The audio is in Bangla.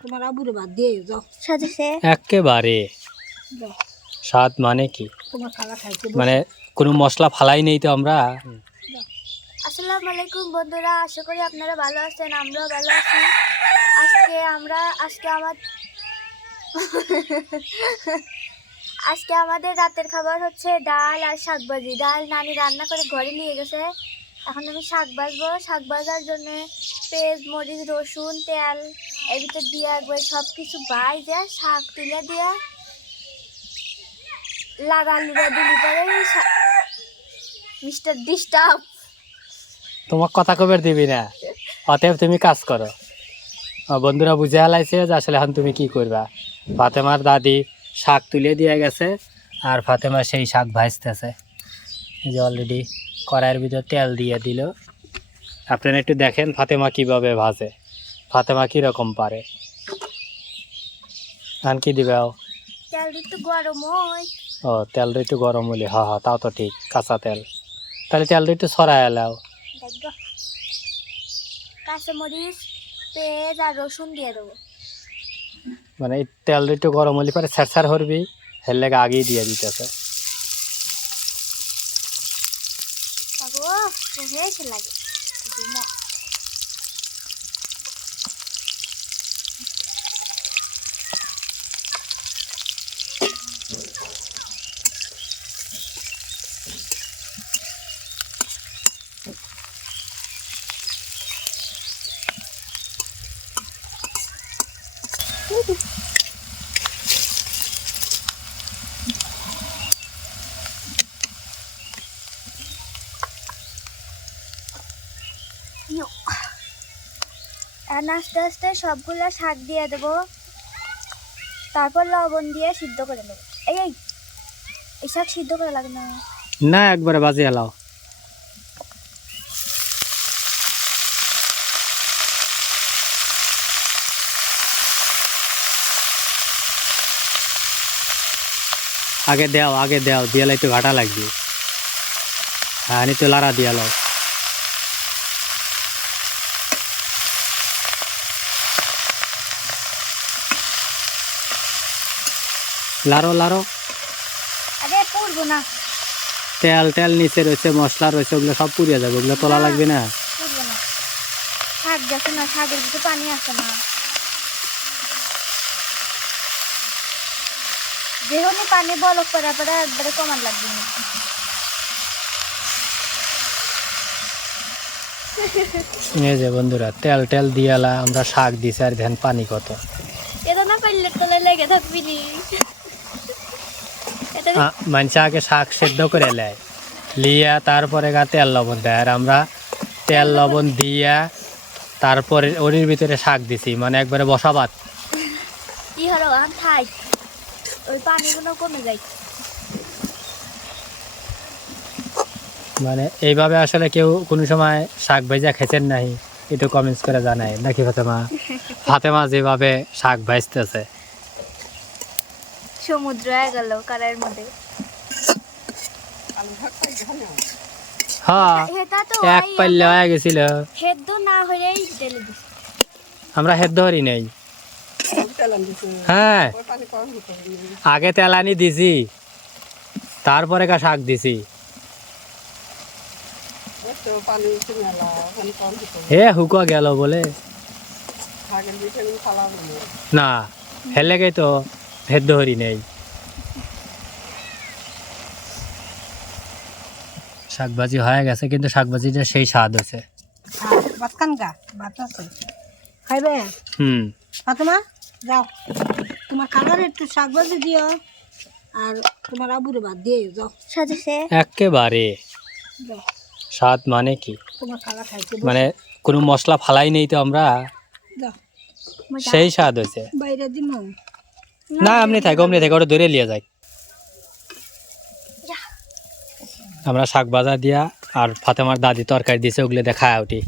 তোমার আবুরে বাদ দিয়ে যাও সাজেছে একেবারে যাও স্বাদ মানে কি তোমার খালা খাইতে মানে কোনো মশলা ফালাই নেই তো আমরা। আসসালামু আলাইকুম বন্ধুরা, আশা করি আপনারা ভালো আছেন, আমরাও ভালো আছি। আজকে আমাদের রাতের খাবার হচ্ছে ডাল আর শাক ভাজি। ডাল নানি রান্না করে ঘরে নিয়ে গেছে, এখন আমি শাক ভাজবো। শাক ভাজার জন্য পেঁয়াজ, মরিচ, রসুন, তেল এর ভিতর দিয়ে একবার সব কিছু বাইজে শাক তুলে দিয়ে লাগালুড়া দিলি পরে মিস্টার ডিস্টার্ব তোমার কথা কবের দিবি না, অতএব তুমি কাজ করো। বন্ধুরা বুঝে হালাইছে যে আসলে এখন তুমি কি করবা। ফাতেমার দাদি শাক তুলে দিয়ে গেছে আর ফাতেমা সেই শাক ভাজতেছে। এই যে অলরেডি কড়াইয়ের ভিতর তেল দিয়ে দিল। আপনারা একটু দেখেন ফাতেমা কিভাবে ভাজে, ফাতেমা কীরকম পারে। আর কি দিবে? তেল একটু গরম হয়। ও তেলটা একটু গরম হলে, হ্যাঁ হ্যাঁ তাও তো ঠিক, কাঁচা তেল। তাহলে তেলটা একটু ছড়ায় এলাও। দেখো কাঁচামরিচ, পেঁয়াজ আর রসুন দিয়ে দেবো। মানে এই তেলটা একটু গরম হলে পরে ছাড় হরবি, হের লেগে আগেই দিয়ে দিতেছে। হয়েছে লাগে আস্তে আস্তে সবগুলো শাক দিয়ে দেবো, তারপর লবণ দিয়ে সিদ্ধ করে নেবো। এই শাক সিদ্ধ করা লাগে না? না, একবারে বাজে এলাও। আগে দেও দিয়ালে একটু ঘাটা লাগবে। হ্যাঁ নি তো লাড়া দিয়ালো। লাড়ো আরে পুড়বো না, তেল নিচে রয়েছে, মশলা রয়েছে, ওগুলো সব পুড়িয়ে যাবে, ওগুলো তোলা লাগবে না। পুড়বো না, শাক দেখো না, শাকের ভিতরে পানি আসে না। যেহেতু পানি বলক পড়া পড়া একবারে কমান লাগবে না। এই যে বন্ধুরা তেল দিয়ালা আমরা শাক দিছি, আর ধ্যান পানি কত। এটা না পারলে তোলে লেগে থাকবি নি। মানুষ আগে শাক সেদ্ধ করে নেয়, লিয়া তারপরে গা তেল লবণ দেয়, আর আমরা তেল লবণ দিয়া তারপরে ওর ভিতরে শাক দিছি, মানে একবারে বসাবাত। কি হলো আন থাই, ওই পানিগুলো কমে যায়। মানে এইভাবে আসলে কেউ কোনো সময় শাক ভেজা খেছেন নাই, একটু কমেন্টস করে জানায় নাকি ফাতেমা যেভাবে শাক ভাজতেছে সমুদ্র হয়ে গেল কারের মধ্যে। হ্যাঁ এক পাল্লে হয়ে গেছিল, হেদ্দ না হয়েই ঢেলে দিছি। আমরা হেদ্দ হরি নেই। হ্যাঁ আগে তেলানি দিছি, তারপরে কা শাক দিছি। হে হুকা গেল বলে না, হেলে গে তো হেদ্দ হরি নেই। শাকভাজি হয়ে গেছে, কিন্তু শাকভাজিটা সেই স্বাদ হয়েছে। খাইবে ফাতেমা যাও, তোমার খালার একটু শাক ভাজি দিও আর তোমার আবুরে বাদ দিয়ে যাও সাজেছে একেবারে যাও স্বাদ মানে কি তোমার খালা খাইতে মানে কোনো মশলা ফালাই নেই তো আমরা, যাও সেই স্বাদ হয়েছে। বাইরে দিমু না আপনি থাকে ওটা ধরে লিয়ে যাই। আমরা শাক ভাজা দিয়া আর ফাতেমার দাদি তরকারি দিছে, ওগুলো দেখা উঠি।